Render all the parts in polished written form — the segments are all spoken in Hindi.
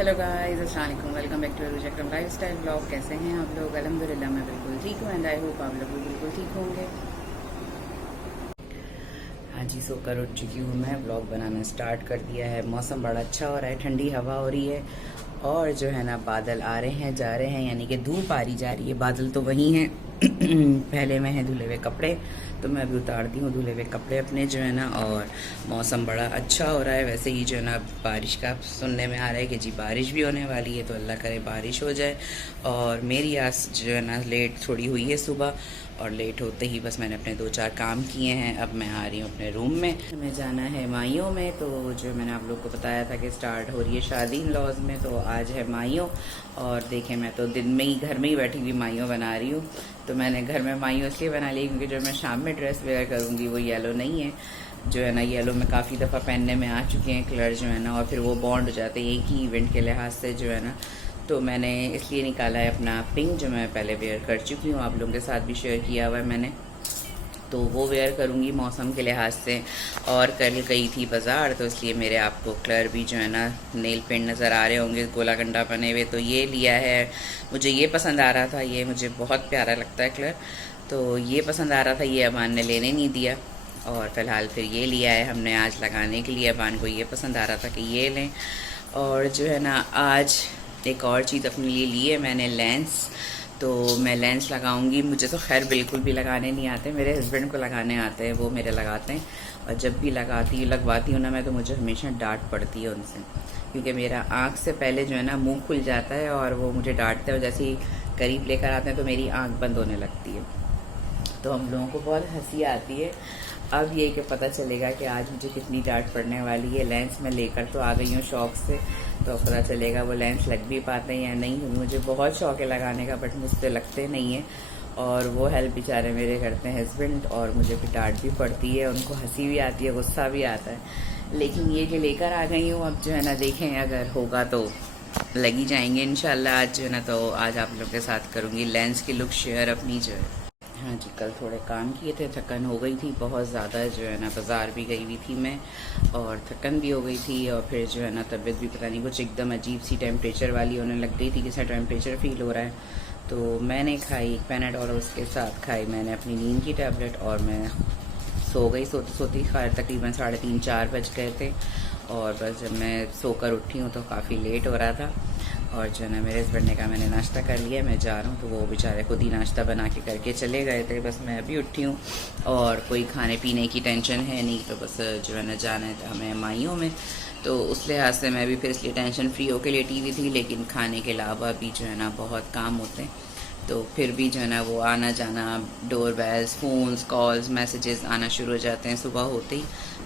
हेलो गाइस, अस्सलाम वालेकुम। Welcome back to Ruj Akram lifestyle blog. कैसे हैं आप लोग? अल्हम्दुलिल्लाह मैं बिल्कुल ठीक हूँ एंड आई होप आप लोग भी बिल्कुल ठीक होंगे। हाँ जी, सोकर उठ चुकी हूँ मैं। ब्लॉग बनाना स्टार्ट कर दिया है। मौसम बड़ा अच्छा हो रहा है, ठंडी हवा हो रही है और जो है ना बादल आ रहे हैं जा रहे हैं, यानी कि धूप आ रही जा रही है। बादल तो वही हैं पहले में है धुले हुए कपड़े, तो मैं अभी उतारती हूँ धुले हुए कपड़े अपने जो है ना। और मौसम बड़ा अच्छा हो रहा है। वैसे ही जो है ना बारिश का सुनने में आ रहा है कि जी बारिश भी होने वाली है, तो अल्लाह करे बारिश हो जाए। और मेरी आस जो है ना लेट थोड़ी हुई है सुबह, और लेट होते ही बस मैंने अपने 2-4 काम किए हैं। अब मैं आ रही हूँ अपने रूम में। हमें जाना है माइयों में, तो जो मैंने आप लोग को बताया था कि स्टार्ट हो रही है शादी इन लॉज में, तो आज है माइयों। और देखें, मैं तो दिन में ही घर में ही बैठी हुई माइयों बना रही हूँ। तो मैंने घर में माइयों इसलिए बना ली क्योंकि जो मैं शाम में ड्रेस वेयर करूँगी वो येलो नहीं है। जो है ना येलो में काफ़ी दफ़ा पहनने में आ चुके हैं कलर जो है ना, और फिर वो बॉन्ड हो जाते हैं एक ही इवेंट के लिहाज से जो है ना। तो मैंने इसलिए निकाला है अपना पिंक, जो मैं पहले वेयर कर चुकी हूँ, आप लोगों के साथ भी शेयर किया हुआ है मैंने। तो वो वेयर करूँगी मौसम के लिहाज से। और कल गई थी बाज़ार, तो इसलिए मेरे आपको कलर भी जो है ना नेल पेंट नज़र आ रहे होंगे गोला गंडा बने हुए। तो ये लिया है, मुझे ये पसंद आ रहा था, ये मुझे बहुत प्यारा लगता है कलर, तो ये पसंद आ रहा था। ये अबान ने लेने नहीं दिया और फ़िलहाल फिर ये लिया है हमने आज लगाने के लिए। अबान को ये पसंद आ रहा था कि ये लें। और जो है ना आज एक और चीज़ अपने लिए ली है मैंने, लेंस। तो मैं लेंस लगाऊंगी। मुझे तो खैर बिल्कुल भी लगाने नहीं आते, मेरे हस्बैंड को लगाने आते हैं, वो मेरे लगाते हैं। और जब भी लगवाती हूँ ना मैं, तो मुझे हमेशा डांट पड़ती है उनसे, क्योंकि मेरा आँख से पहले जो है ना मुंह खुल जाता है और वो मुझे डांटते हैं, और जैसे ही करीब लेकर आते हैं तो मेरी आँख बंद होने लगती है। तो हम लोगों को बहुत हंसी आती है। अब ये कि पता चलेगा कि आज मुझे कितनी डांट पड़ने वाली है। लेंस मैं लेकर तो आ गई हूँ शौक से, तो पता चलेगा वो लेंस लग भी पाते हैं या नहीं। मुझे बहुत शौक है लगाने का, बट मुझसे लगते नहीं है। और वो हेल्प बेचारे मेरे करते हैं हस्बैंड, और मुझे फिर डांट भी पड़ती है, उनको हंसी भी आती है, गुस्सा भी आता है। लेकिन ये कि लेकर आ गई हूँ, अब जो है ना देखें अगर होगा तो लगी जाएंगे इंशाल्लाह। आज जो है ना, तो आज आप लोग के साथ करूँगी लेंस की लुक शेयर अपनी जो है। हाँ जी, कल थोड़े काम किए थे, थकन हो गई थी बहुत ज़्यादा जो है ना। बाज़ार भी गई हुई थी मैं और थकन भी हो गई थी, और फिर जो है ना तबीयत भी पता नहीं कुछ एकदम अजीब सी टेम्परेचर वाली होने लग गई थी, जैसा टेम्परेचर फील हो रहा है। तो मैंने खाई पैनाडोल और उसके साथ खाई मैंने अपनी नींद की टैबलेट, और मैं सो गई। सोती सोती तकरीबन 3:30-4 बज गए थे। और बस जब मैं सोकर उठी हूँ तो काफ़ी लेट हो रहा था। और जो है ना मेरे हस्बैंड ने कहा मैंने नाश्ता कर लिया, मैं जा रहा हूँ, तो वो बेचारे खुद ही नाश्ता बना के करके चले गए थे। बस मैं अभी उठी हूँ और कोई खाने पीने की टेंशन है नहीं, तो बस जो है ना जाना है हमें माइयों में। तो उस लिहाज से मैं भी फिर इसलिए टेंशन फ्री होकर लेटी हुई थी। लेकिन खाने के अलावा भी जो है ना बहुत काम होते हैं, तो फिर भी जो है ना वो आना जाना, door bells, phones, calls, messages आना शुरू हो जाते हैं सुबह होते ही।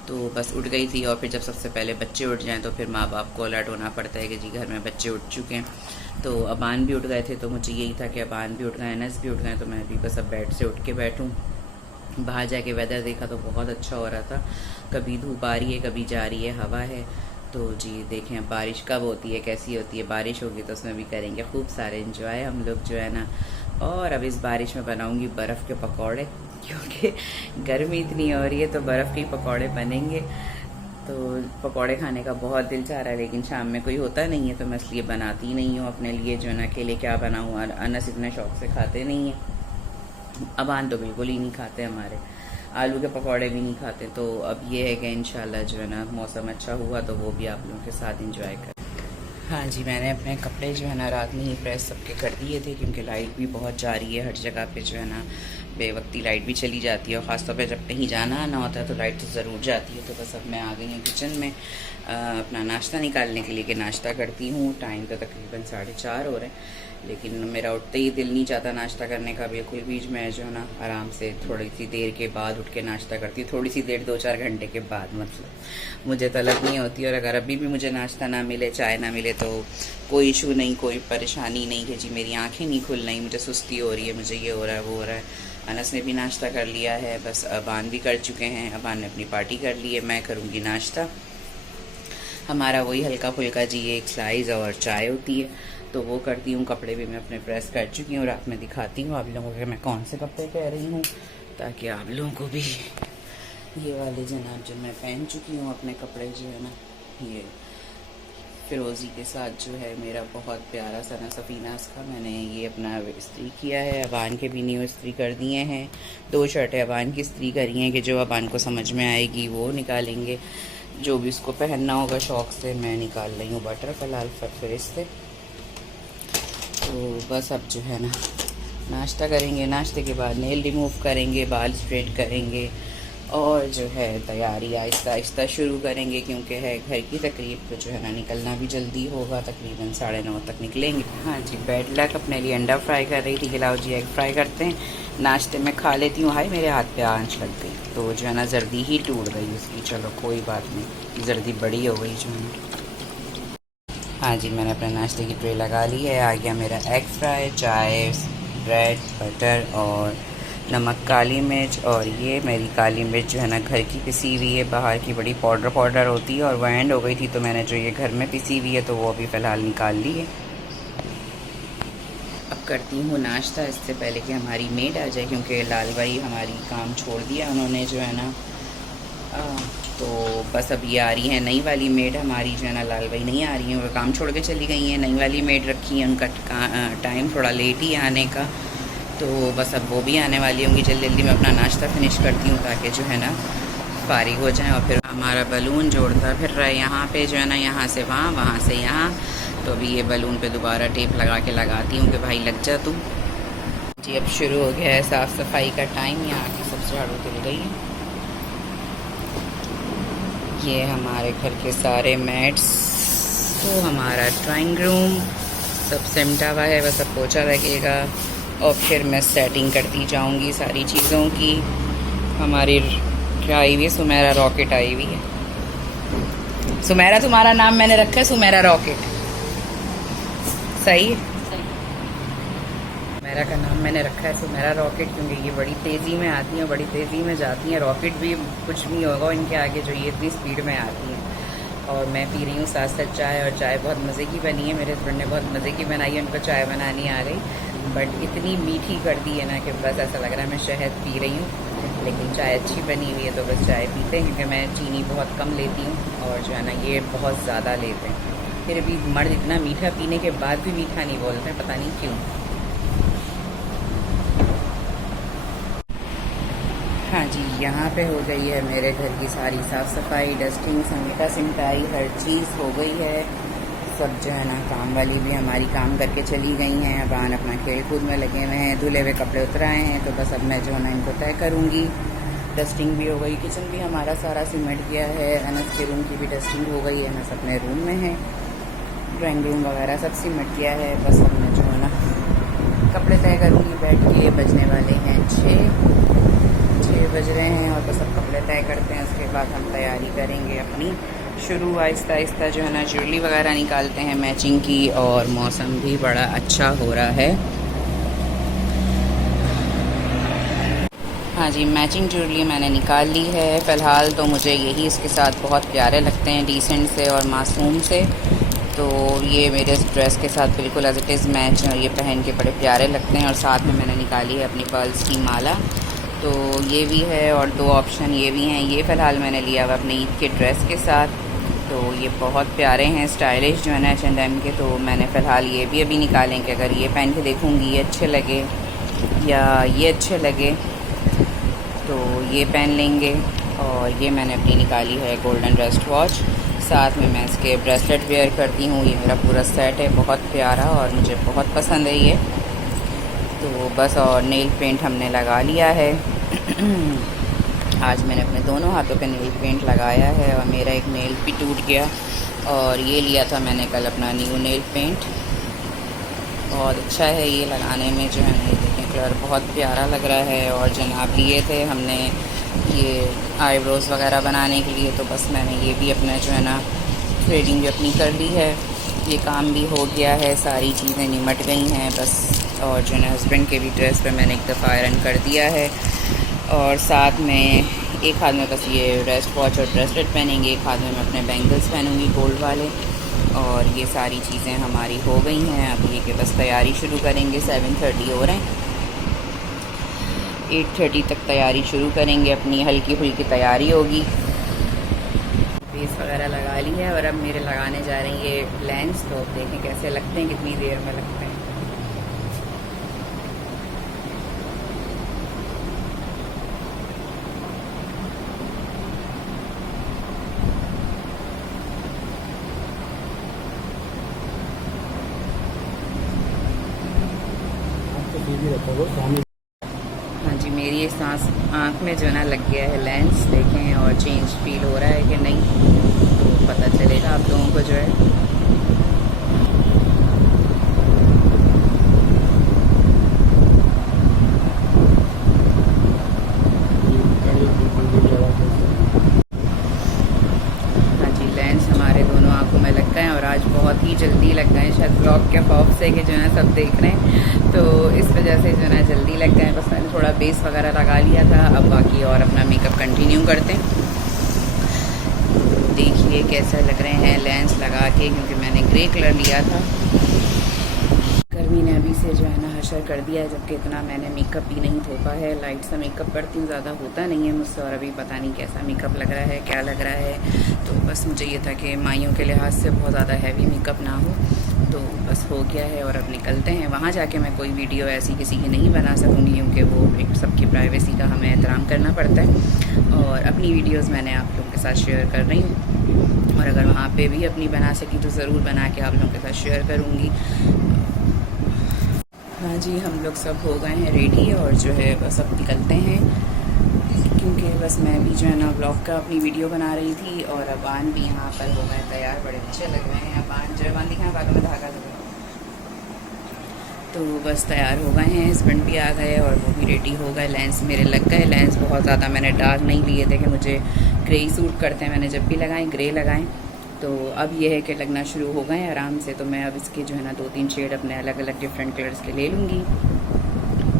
तो बस उठ गई थी, और फिर जब सबसे पहले बच्चे उठ जाएं तो फिर माँ बाप को अलर्ट होना पड़ता है कि जी घर में बच्चे उठ चुके हैं। तो अबान भी उठ गए थे, तो मुझे यही था कि अबान भी उठ गए, अनस भी उठ गए, तो मैं भी बस अब बेड से उठ के बैठूँ। बाहर जाके वेदर देखा तो बहुत अच्छा हो रहा था, कभी धूप आ रही है कभी जा रही है, हवा है। तो जी देखें अब बारिश कब होती है, कैसी होती है। बारिश होगी तो उसमें भी करेंगे खूब सारे इंजॉय हम लोग जो है ना। और अब इस बारिश में बनाऊंगी बर्फ़ के पकौड़े, क्योंकि गर्मी इतनी हो रही है तो बर्फ़ के ही पकौड़े बनेंगे। तो पकौड़े खाने का बहुत दिल चाह रहा है, लेकिन शाम में कोई होता नहीं है, तो मैं इसलिए बनाती नहीं हूँ अपने लिए जो है ना। अकेले क्या बनाऊँ, अनस इतने शौक से खाते नहीं हैं, अबान तो बिल्कुल ही नहीं खाते हमारे, आलू के पकौड़े भी नहीं खाते। तो अब ये है कि इंशाल्लाह जो है ना मौसम अच्छा हुआ तो वो भी आप लोगों के साथ इंजॉय कर। हाँ जी, मैंने अपने कपड़े जो है ना रात में ही प्रेस सबके कर दिए थे, क्योंकि लाइट भी बहुत जा रही है हर जगह पे जो है ना। बेवक्ती लाइट भी चली जाती है, और ख़ासतौर पे जब कहीं जाना आना होता है तो लाइट तो ज़रूर जाती है। तो बस अब मैं आ गई हूँ किचन में अपना नाश्ता निकालने के लिए कि नाश्ता करती हूँ। टाइम तो तकरीबन 4:30 हो रहे हैं, लेकिन मेरा उठते ही दिल नहीं चाहता नाश्ता करने का बिल्कुल भी। मैं जो है ना आराम से थोड़ी सी देर के बाद उठ के नाश्ता करती हूँ, थोड़ी सी देर 2-4 घंटे के बाद, मतलब मुझे तलब नहीं होती। और अगर अभी भी मुझे नाश्ता ना मिले, चाय ना मिले, तो कोई इशू नहीं, कोई परेशानी नहीं कि जी मेरी आँखें नहीं खुल रही, मुझे सुस्ती हो रही है, मुझे ये हो रहा है वो हो रहा है। अनस ने भी नाश्ता कर लिया है, बस अबान भी कर चुके हैं, अबान ने अपनी पार्टी कर ली है, मैं करूँगी नाश्ता। हमारा वही हल्का फुल्का जी एक स्लाइस और चाय होती है, तो वो करती हूँ। कपड़े भी मैं अपने प्रेस कर चुकी हूँ, रात में दिखाती हूँ आप लोगों के मैं कौन से कपड़े कह रही हूँ, ताकि आप लोगों को भी ये वाले जनाब जो मैं पहन चुकी हूँ अपने कपड़े जो है ना, ये फ़िरोज़ी के साथ जो है मेरा बहुत प्यारा सा ना सफ़ीनास का मैंने ये अपना इस्त्री किया है। अबान के भी न्यू इस्त्री कर दिए हैं। 2 शर्टें अबान की इस्त्री करी हैं कि जो अबान को समझ में आएगी वो निकालेंगे, जो भी उसको पहनना होगा शौक़ से। मैं निकाल रही हूँ बटर फ़िलहाल फिर इससे। तो बस अब जो है ना नाश्ता करेंगे, नाश्ते के बाद नेल रिमूव करेंगे, बाल स्ट्रेट करेंगे और जो है तैयारी आहिस्ता आहिस्ता शुरू करेंगे, क्योंकि है घर की तकरीब तो जो है ना निकलना भी जल्दी होगा, तकरीबन 9:30 तक निकलेंगे। हाँ जी, बैड लक अपने लिए अंडा फ्राई कर रही थी कि लाओ जी एग फ्राई करते हैं, नाश्ते में खा लेती हूँ। हाय मेरे हाथ पे आंच लग गई तो जो है ना जर्दी ही टूट गई उसकी। चलो कोई बात नहीं, जर्दी बड़ी हो गई जो है। हाँ जी, मैंने अपने नाश्ते की ट्रे लगा ली है। आ गया मेरा एग फ्राई, चाय, ब्रेड, बटर और नमक, काली मिर्च। और ये मेरी काली मिर्च जो है ना घर की पिसी हुई है, बाहर की बड़ी पाउडर होती है और वो एंड हो गई थी, तो मैंने जो ये घर में पिसी हुई है तो वो अभी फ़िलहाल निकाल ली है। अब करती हूँ नाश्ता, इससे पहले कि हमारी मेड आ जाए, क्योंकि लाल भाई हमारी काम छोड़ दिया उन्होंने जो है ना। तो बस अब ये आ रही है नई वाली मेड हमारी जो है ना, लाल भाई नहीं आ रही हैं, वो काम छोड़ के चली गई हैं। नई वाली मेड रखी है, उनका टाइम थोड़ा लेट ही आने का, तो बस अब वो भी आने वाली होंगी। जल्दी जल्दी मैं अपना नाश्ता फिनिश करती हूँ ताकि जो है ना फारिग हो जाए। और फिर हमारा बलून जोड़ता फिर रहा है यहाँ पे जो है ना, यहाँ से वहाँ, वहाँ से यहाँ। तो अभी ये बलून पे दोबारा टेप लगा के लगाती हूँ कि भाई लग जा तू जी। अब शुरू हो गया है साफ़ सफाई का टाइम। यहाँ की सब झाड़ू मिल गई है। ये हमारे घर के सारे मैट्स, तो हमारा ड्राइंग रूम सब सिमटा हुआ है, बस अब पोछा लगेगा और फिर मैं सेटिंग करती जाऊंगी सारी चीज़ों की। हमारी आई हुई सुमेरा रॉकेट आई हुई है। सुमेरा तुम्हारा नाम मैंने रखा है सुमेरा रॉकेट, सही है? मेरा का नाम मैंने रखा है सुमेरा रॉकेट, क्योंकि ये बड़ी तेज़ी में आती हैं, बड़ी तेज़ी में जाती हैं। रॉकेट भी कुछ नहीं होगा इनके आगे, जो ये इतनी स्पीड में आती हैं। और मैं पी रही हूँ साथ साथ चाय, और चाय बहुत मज़े की बनी है। मेरे हस्बैंड ने बहुत मज़े की बनाई है, उनको चाय बनानी आ गई, बट इतनी मीठी कर दी है ना कि बस ऐसा लग रहा है मैं शहद पी रही हूँ। लेकिन चाय अच्छी बनी हुई है तो बस चाय पीते हैं, क्योंकि मैं चीनी बहुत कम लेती हूँ और जो है ना ये बहुत ज़्यादा लेते हैं। फिर भी मर्द इतना मीठा पीने के बाद भी मीठा नहीं बोलते हैं, पता नहीं क्यों। हाँ जी, यहाँ पे हो गई है मेरे घर की सारी साफ़ सफाई, डस्टिंग, समेटा सिमटाई, हर चीज़ हो गई है। सब जो है ना काम वाली भी हमारी काम करके चली गई हैं। अबान अपना खेल कूद में लगे हुए हैं, धुले हुए कपड़े उतराए हैं, तो बस अब मैं जो है ना इनको तय करूँगी। डस्टिंग भी हो गई, किचन भी हमारा सारा सिमट गया है, अनस के रूम की भी डस्टिंग हो गई है, अनस अपने रूम में है, ड्राइंग रूम वगैरह सब सिमट गया है। बस अब मैं जो है ना कपड़े तय करूँगी बैठ के। बजने वाले हैं 6 बज रहे हैं और बस अब कपड़े तय करते हैं, उसके बाद हम तैयारी करेंगे अपनी शुरू। आहिस्ता आहिस्ता जो है ना ज्वेलरी वगैरह निकालते हैं मैचिंग की, और मौसम भी बड़ा अच्छा हो रहा है। हाँ जी, मैचिंग ज्वेलरी मैंने निकाल ली है। फ़िलहाल तो मुझे यही इसके साथ बहुत प्यारे लगते हैं, डिसेंट से और मासूम से। तो ये मेरे ड्रेस के साथ बिल्कुल एज इट इज़ मैच है और ये पहन के बड़े प्यारे लगते हैं। और साथ में मैंने निकाली है अपनी पर्ल्स की माला, तो ये भी है, और 2 ऑप्शन ये भी हैं। ये फ़िलहाल मैंने लिया हुआ अपने ईद के ड्रेस के साथ, तो ये बहुत प्यारे हैं, स्टाइलिश जो है ना H&M के। तो मैंने फ़िलहाल ये भी अभी निकालें कि अगर ये पहन के देखूँगी ये अच्छे लगे या ये अच्छे लगे तो ये पहन लेंगे। और ये मैंने अपनी निकाली है गोल्डन रेस्ट वॉच, साथ में मैं इसके ब्रेसलेट वेयर करती हूँ। ये मेरा पूरा सेट है, बहुत प्यारा और मुझे बहुत पसंद है ये। तो बस, और नेल पेंट हमने लगा लिया है। आज मैंने अपने दोनों हाथों पे नेल पेंट लगाया है और मेरा एक नेल भी टूट गया, और ये लिया था मैंने कल अपना न्यू नेल पेंट। बहुत अच्छा है ये लगाने में, जो है ना ये देखें कलर बहुत प्यारा लग रहा है। और जनाब लिए थे हमने ये आईब्रोज़ वगैरह बनाने के लिए, तो बस मैंने ये भी अपना जो है ना थ्रेडिंग भी अपनी कर ली है। ये काम भी हो गया है, सारी चीज़ें निमट गई हैं बस। और जो है हस्बैंड के भी ड्रेस पे मैंने एक दफ़ा आयरन कर दिया है, और साथ में एक हाथ में बस ये रेस्ट वॉच और ब्रेसलेट पहनेंगे, एक हाथ में मैं अपने बैंगल्स पहनूँगी गोल्ड वाले। और ये सारी चीज़ें हमारी हो गई हैं। अब ये कि बस तैयारी शुरू करेंगे। 7:30 हो रहे हैं, 8:30 तक तैयारी शुरू करेंगे, अपनी हल्की फुल्की तैयारी होगी। बेस वगैरह लगा ली है और अब मेरे लगाने जा रही है ये लेंस। तो अब देखें कैसे लगते हैं, कितनी देर में लगते हैं। हाँ जी, मेरी ये सांस आँख में जो है ना लग गया है लेंस। देखें और चेंज फील हो रहा है कि नहीं, तो पता चलेगा आप लोगों को जो है। हाँ जी, लेंस हमारे दोनों आँखों में लग गए हैं और आज बहुत ही जल्दी लग गए हैं। शायद ब्लॉग के खौफ से कि जो है सब देख रहे हैं, तो इस वजह से जो है जल्दी लग गए हैं। बस मैंने थोड़ा बेस वगैरह लगा लिया था, अब बाकी और अपना मेकअप कंटिन्यू करते हैं। देखिए कैसे लग रहे हैं लेंस लगा के, क्योंकि मैंने ग्रे कलर लिया था। गर्मी ने अभी से जो है ना हशर कर दिया है, जबकि इतना मैंने मेकअप भी नहीं थोपा है। लाइट सा मेकअप करती हूँ, ज़्यादा होता नहीं है मुझसे, और अभी पता नहीं कैसा मेकअप लग रहा है, क्या लग रहा है। तो बस मुझे ये था कि माइयों के लिहाज से बहुत ज़्यादा हैवी मेकअप ना हो, तो बस हो गया है। और अब निकलते हैं। वहाँ जाके मैं कोई वीडियो ऐसी किसी की नहीं बना सकूँगी, क्योंकि वो एक सबकी प्राइवेसी का हमें एहतराम करना पड़ता है। और अपनी वीडियोज़ मैंने आप लोगों के साथ शेयर कर रही हूँ, और अगर वहाँ पे भी अपनी बना सकी तो ज़रूर बना के आप लोगों के साथ शेयर करूँगी। हाँ जी, हम लोग सब हो गए हैं रेडी, और जो है बस अब निकलते हैं, क्योंकि बस मैं भी जो है ना ब्लॉग का अपनी वीडियो बना रही थी। और अबान भी यहाँ पर हो गए तैयार, बड़े अच्छे लग रहे हैं। अबान जो है दिखा बालों में धागा लगा, तो बस तैयार हो गए हैं। हस्बैंड भी आ गए और वो भी रेडी हो गए। लेंस मेरे लग गए। लेंस बहुत ज़्यादा मैंने डार्क नहीं लिए थे कि मुझे ग्रे ही सूट करते हैं। मैंने जब भी लगाए ग्रे लगाएं। तो अब ये है कि लगना शुरू हो गए हैं आराम से। तो मैं अब इसके जो है ना 2-3 शेड अपने अलग अलग डिफरेंट कलर्स के ले लूँगी।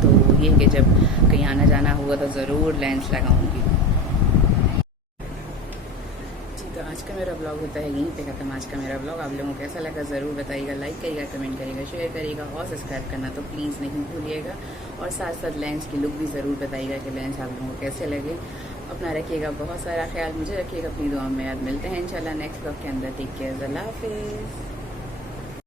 तो ये कि जब कहीं आना जाना हुआ तो ज़रूर लेंस लगाऊँगी। जी, तो आज का मेरा ब्लॉग होता है यहीं पे ख़त्म। आज का मेरा ब्लॉग आप लोगों को कैसा लगा ज़रूर बताइएगा, लाइक करिएगा, कमेंट करिएगा, शेयर करिएगा, और सब्सक्राइब करना तो प्लीज़ नहीं भूलिएगा। और साथ साथ लेंस की लुक भी ज़रूर बताइएगा कि लेंस आप लोगों को कैसे लगे। अपना रखिएगा बहुत सारा ख्याल, मुझे रखिएगा अपनी दुआ में। याद मिलते हैं इंशाल्लाह नेक्स्ट ब्लॉग के अंदर। टेक केयर, अल्लाह हाफिज़।